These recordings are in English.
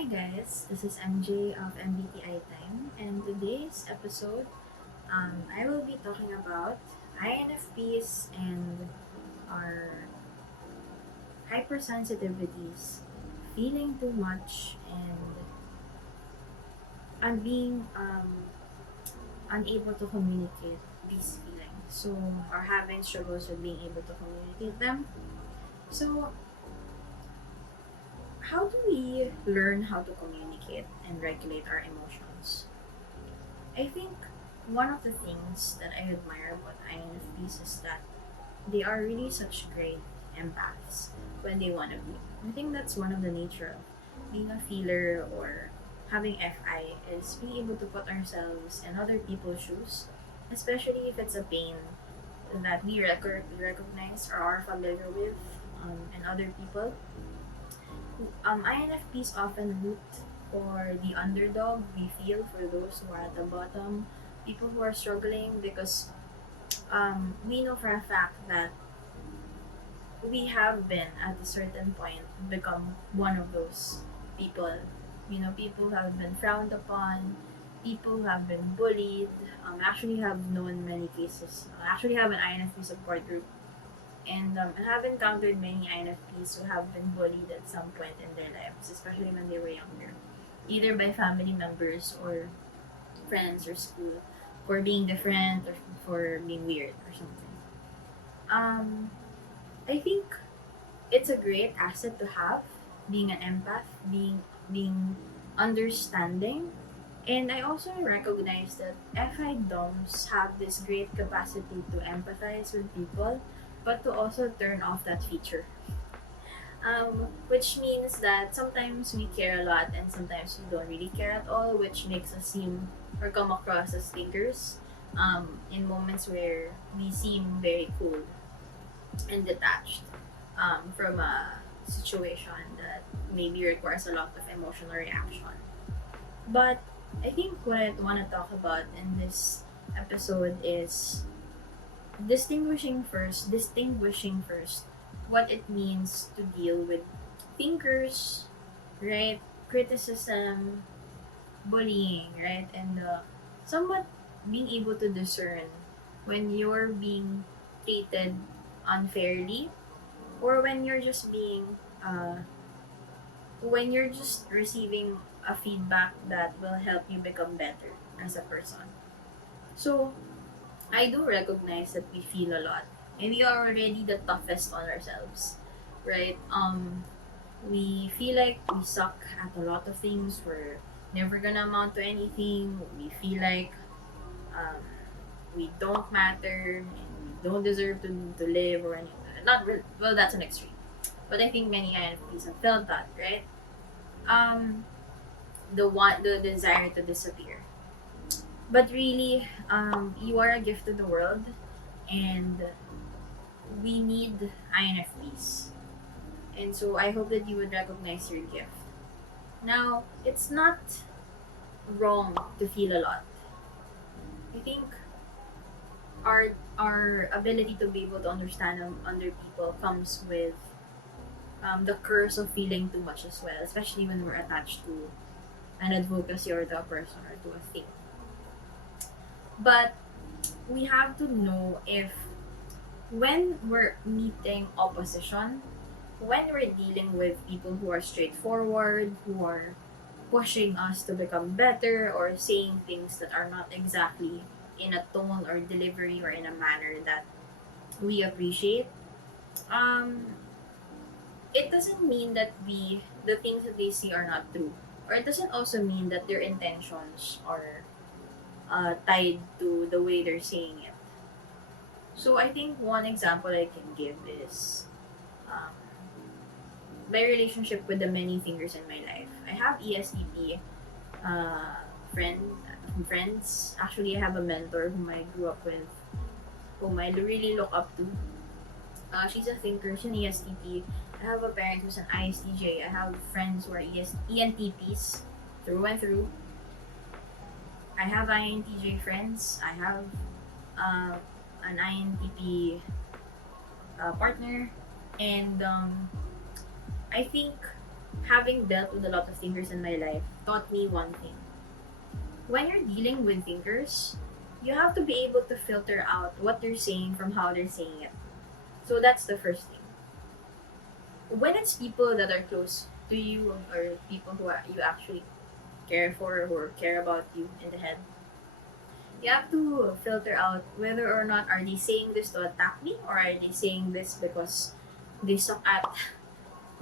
Hi guys, this is MJ of MBTI Time, and today's episode, I will be talking about INFPs and our hypersensitivities, feeling too much, and being unable to communicate these feelings. So, or having struggles with being able to communicate them. So, how do we learn how to communicate and regulate our emotions? I think one of the things that I admire about INFPs is that they are really such great empaths when they want to be. I think that's one of the nature of being a feeler or having FI is being able to put ourselves in other people's shoes, especially if it's a pain that we recognize or are familiar with in other people. INFPs often root for the underdog. We feel for those who are at the bottom, people who are struggling, because we know for a fact that we have been at a certain point become one of those people. You know, people who have been frowned upon, people who have been bullied. Actually, have known many cases. Actually, have an INFP support group, and I have encountered many INFPs who have been bullied at some point in their lives, especially when they were younger, either by family members or friends or school, for being different or for being weird or something. Um, I think it's a great asset to have, being an empath, being understanding. And I also recognize that FI DOMs have this great capacity to empathize with people, but to also turn off that feature. Which means that sometimes we care a lot and sometimes we don't really care at all, which makes us seem or come across as thinkers in moments where we seem very cool and detached from a situation that maybe requires a lot of emotional reaction. But I think what I want to talk about in this episode is distinguishing first what it means to deal with thinkers, right? Criticism, bullying, right? And somewhat being able to discern when you're being treated unfairly, or when you're just receiving a feedback that will help you become better as a person. So I do recognize that we feel a lot, and we are already the toughest on ourselves, right? We feel like we suck at a lot of things. We're never gonna amount to anything. We feel like um, we don't matter and we don't deserve to live or anything. Not really. Well, that's an extreme, but I think many INFPs have felt that, right? Um, the desire to disappear. But really, you are a gift to the world, and we need INFPs. And so I hope that you would recognize your gift. Now, it's not wrong to feel a lot. I think our ability to be able to understand other people comes with the curse of feeling too much as well, especially when we're attached to an advocacy or to a person or to a thing. But we have to know if when we're meeting opposition, when we're dealing with people who are straightforward, who are pushing us to become better or saying things that are not exactly in a tone or delivery or in a manner that we appreciate, um, it doesn't mean that the things that they see are not true. Or it doesn't also mean that their intentions are tied to the way they're saying it. So I think one example I can give is um, my relationship with the many thinkers in my life. I have ESTP uh, friends. Actually, I have a mentor whom I grew up with, whom I really look up to. She's a thinker. She's an ESTP. I have a parent who's an ISTJ. I have friends who are ENTPs through and through. I have INTJ friends. I have uh, an INTP partner, and I think having dealt with a lot of thinkers in my life, taught me one thing. When you're dealing with thinkers, you have to be able to filter out what they're saying from how they're saying it. So that's the first thing. When it's people that are close to you or people you actually care for or care about you in the head, you have to filter out whether or not are they saying this to attack me or are they saying this because they suck at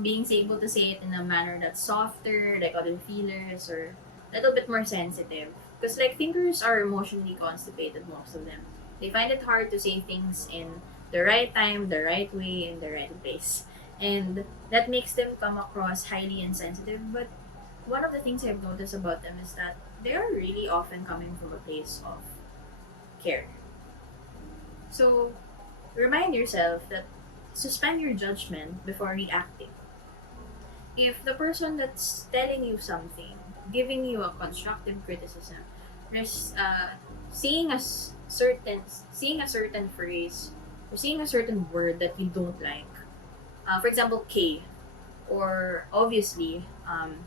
being able to say it in a manner that's softer, like other feelers, or a little bit more sensitive. Because like thinkers are emotionally constipated, most of them. They find it hard to say things in the right time, the right way, in the right place. And that makes them come across highly insensitive. But one of the things I've noticed about them is that they are really often coming from a place of care. So remind yourself that suspend your judgment before reacting. If the person that's telling you something, giving you a constructive criticism, there's seeing a certain phrase or seeing a certain word that you don't like. For example, K, or obviously,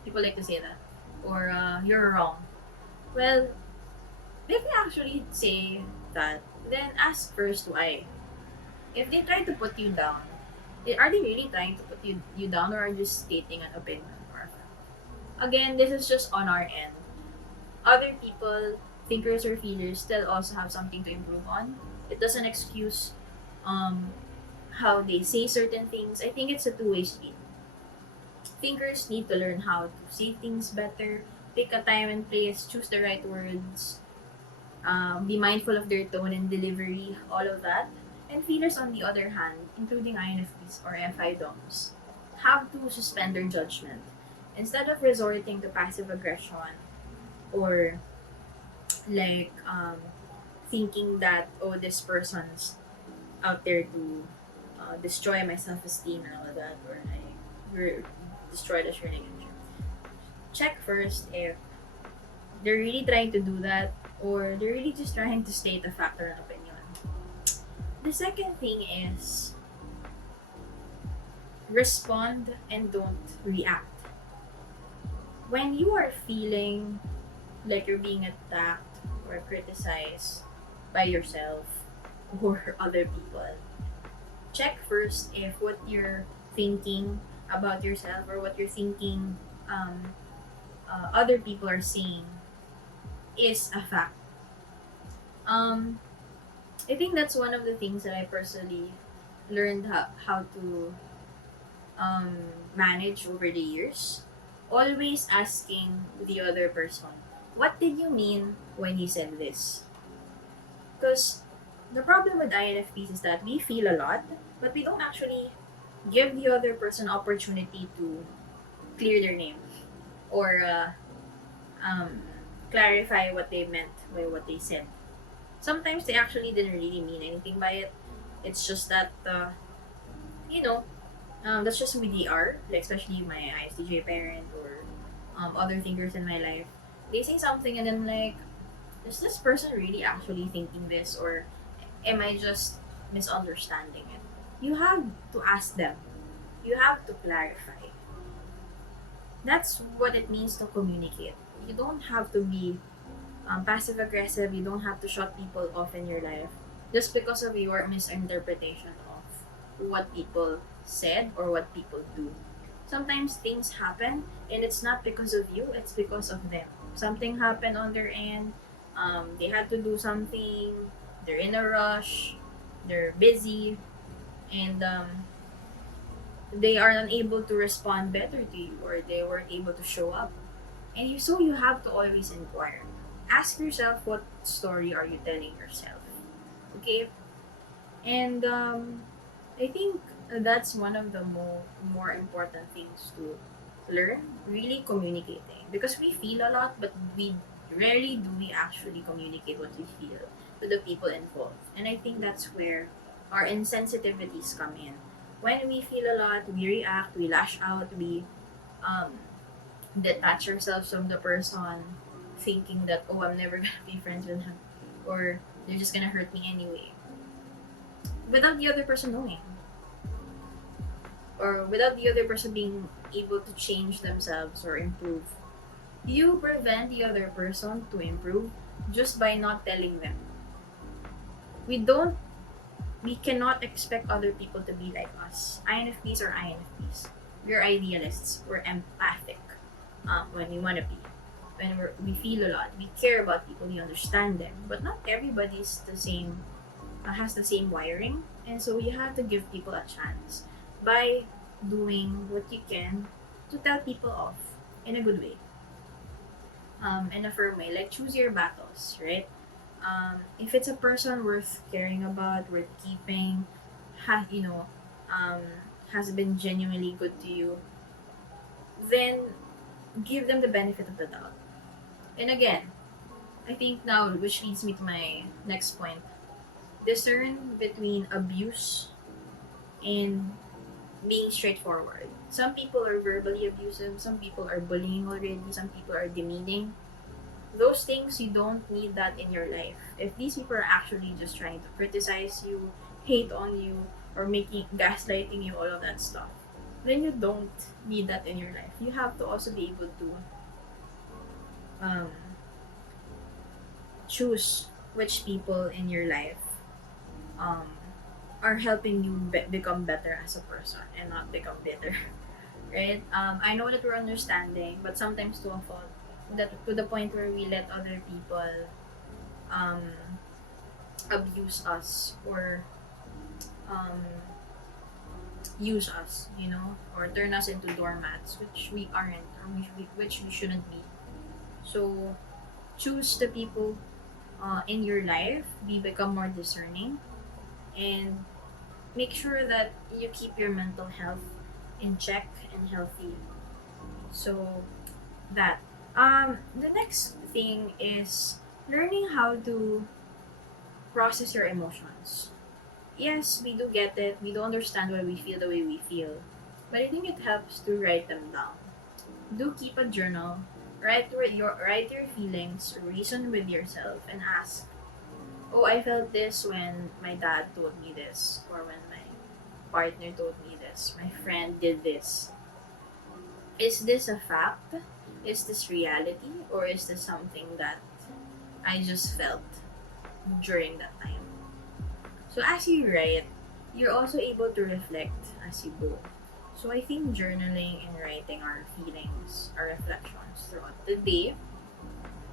people like to say that, or you're wrong. Well, if they actually say that, then ask first why. If they try to put you down, are they really trying to put you down, or are you just stating an opinion or a fact? Again, this is just on our end. Other people, thinkers or feelers, still also have something to improve on. It doesn't excuse um, how they say certain things. I think it's a two-way street. Thinkers need to learn how to say things better, pick a time and place, choose the right words, be mindful of their tone and delivery, all of that. And feelers, on the other hand, including INFPs or FI DOMs, have to suspend their judgment. Instead of resorting to passive aggression or like thinking that, oh, this person's out there to destroy my self-esteem and all of that, or like destroy the sharing engine. Check first if they're really trying to do that or they're really just trying to state a fact or an opinion. The second thing is respond and don't react. When you are feeling like you're being attacked or criticized by yourself or other people, check first if what you're thinking about yourself or what you're thinking other people are saying is a fact. I think that's one of the things that I personally learned how to manage over the years. Always asking the other person, what did you mean when you said this? Because the problem with INFPs is that we feel a lot, but we don't actually give the other person opportunity to clear their name or um, clarify what they meant by what they said. Sometimes they actually didn't really mean anything by it. It's just that, you know, that's just who they are, like especially my ISTJ parent or other thinkers in my life. They say something and I'm like, is this person really actually thinking this or am I just misunderstanding it? You have to ask them. You have to clarify. That's what it means to communicate. You don't have to be passive aggressive. You don't have to shut people off in your life just because of your misinterpretation of what people said or what people do. Sometimes things happen and it's not because of you, it's because of them. Something happened on their end, they had to do something, they're in a rush, they're busy, and they are unable to respond better to you or they weren't able to show up. So you have to always inquire. Ask yourself, what story are you telling yourself? Okay? And I think that's one of the more important things to learn, really communicating. Because we feel a lot, but we rarely do we actually communicate what we feel to the people involved. And I think that's where our insensitivities come in. When we feel a lot, we react, we lash out, we um, detach ourselves from the person, thinking that, oh, I'm never gonna be friends with them, or they're just gonna hurt me anyway, without the other person knowing. or without the other person being able to change themselves or improve. You prevent the other person to improve just by not telling them. We cannot expect other people to be like us. INFPs are INFPs. We're idealists. We're empathic when we want to be. When we feel a lot. We care about people. We understand them. But not everybody's the same, has the same wiring. And so you have to give people a chance by doing what you can to tell people off in a good way. In a firm way. Like, choose your battles, right? If it's a person worth caring about, worth keeping, um, has been genuinely good to you, then give them the benefit of the doubt. And again, I think now, which leads me to my next point, discern between abuse and being straightforward. Some people are verbally abusive, some people are bullying already, some people are demeaning. Those things, you don't need that in your life. If these people are actually just trying to criticize you, hate on you, or gaslighting you, all of that stuff, then you don't need that in your life. You have to also be able to choose which people in your life are helping you become better as a person and not become bitter. Right? I know that we're understanding, but sometimes to a fault, to the point where we let other people abuse us or use us, or turn us into doormats, which we aren't, or which we shouldn't be. So choose the people in your life, become more discerning, and make sure that you keep your mental health in check and healthy. So that the next thing is learning how to process your emotions. Yes, we do get it. We do understand why we feel the way we feel. But I think it helps to write them down. Do keep a journal. Write your feelings, reason with yourself, and ask, oh, I felt this when my dad told me this, or when my partner told me this, my friend did this. Is this a fact? Is this reality? Or is this something that I just felt during that time? So as you write, you're also able to reflect as you go. So I think journaling and writing our feelings, our reflections throughout the day,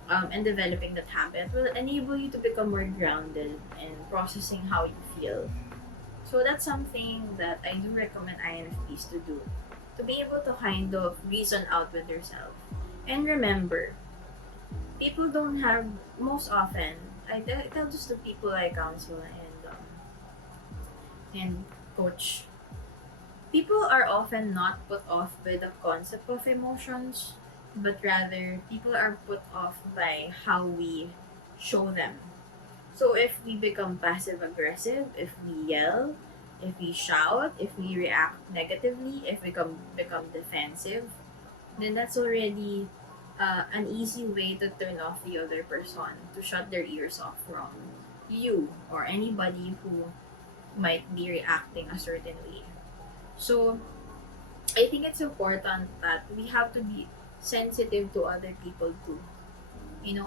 and developing that habit will enable you to become more grounded in processing how you feel. So that's something that I do recommend INFPs to do, to be able to kind of reason out with yourself. And remember, people don't have, most often, I tell this to people I counsel and coach, people are often not put off by the concept of emotions, but rather people are put off by how we show them. So if we become passive aggressive, if we yell, if we shout, if we react negatively, if we become defensive, then that's already an easy way to turn off the other person, to shut their ears off from you or anybody who might be reacting a certain way. So I think it's important that we have to be sensitive to other people too.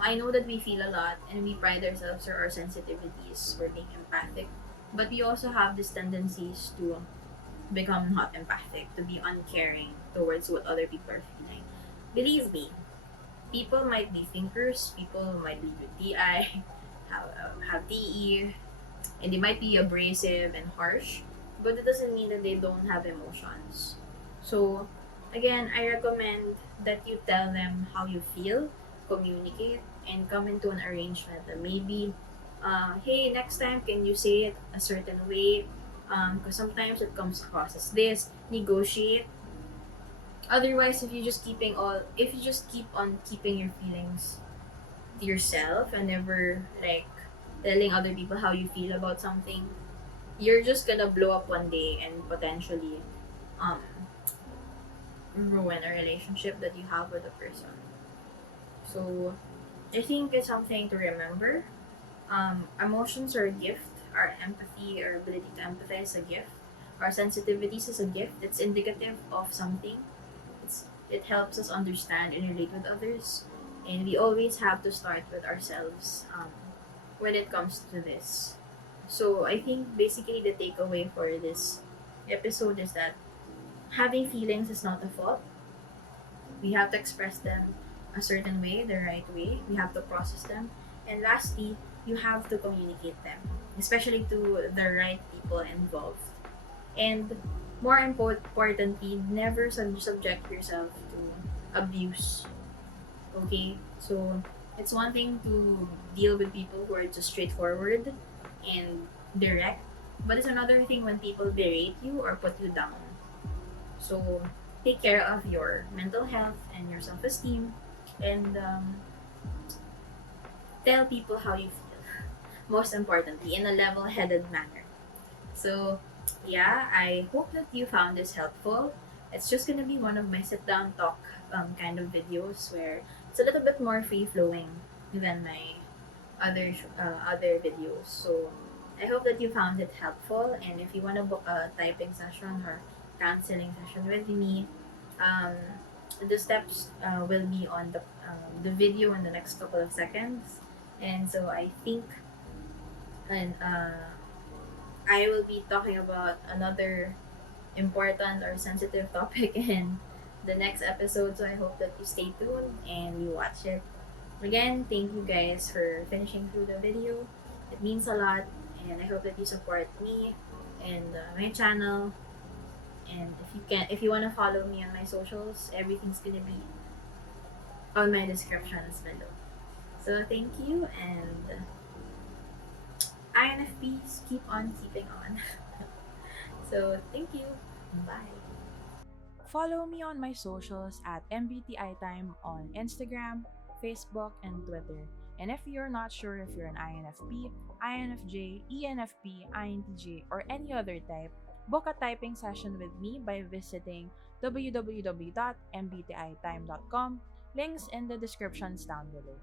I know that we feel a lot and we pride ourselves on our sensitivities for being empathic, but we also have these tendencies to become not empathic, to be uncaring towards what other people are feeling. Believe me, people might be thinkers, people might be with DI, have DE, and they might be abrasive and harsh, but it doesn't mean that they don't have emotions. So, again, I recommend that you tell them how you feel, communicate, and come into an arrangement that maybe, hey, next time, can you say it a certain way? Because sometimes it comes across as this, negotiate. Otherwise, if you just keep on keeping your feelings to yourself and never telling other people how you feel about something, you're just gonna blow up one day and potentially ruin a relationship that you have with a person. So I think it's something to remember. Emotions are a gift. Our empathy, our ability to empathize is a gift. our sensitivities as a gift. It's indicative of something. It helps us understand and relate with others. And we always have to start with ourselves when it comes to this. So I think basically the takeaway for this episode is that having feelings is not a fault. We have to express them a certain way, the right way. We have to process them. And lastly, you have to communicate them, especially to the right people involved. And more importantly, never subject yourself to abuse. Okay? So, it's one thing to deal with people who are just straightforward and direct, but it's another thing when people berate you or put you down. So, take care of your mental health and your self esteem, and tell people how you feel. Most importantly, in a level headed manner. So, yeah, I hope that you found this helpful. It's just gonna be one of my sit down talk kind of videos where it's a little bit more free flowing than my other videos. So, I hope that you found it helpful. And if you wanna book a typing session or counseling session with me, um, the steps will be on the video in the next couple of seconds. And so I think and I will be talking about another important or sensitive topic in the next episode. So I hope that you stay tuned and you watch it. Again, thank you guys for finishing through the video. It means a lot, and I hope that you support me and my channel. And if you wanna follow me on my socials, everything's gonna be on my descriptions below. So thank you, and INFPs keep on keeping on. So thank you. Bye. Follow me on my socials at MBTI Time on Instagram, Facebook, and Twitter. And if you're not sure if you're an INFP, INFJ, ENFP, INTJ, or any other type, book a typing session with me by visiting www.mbtitime.com. Links in the descriptions down below.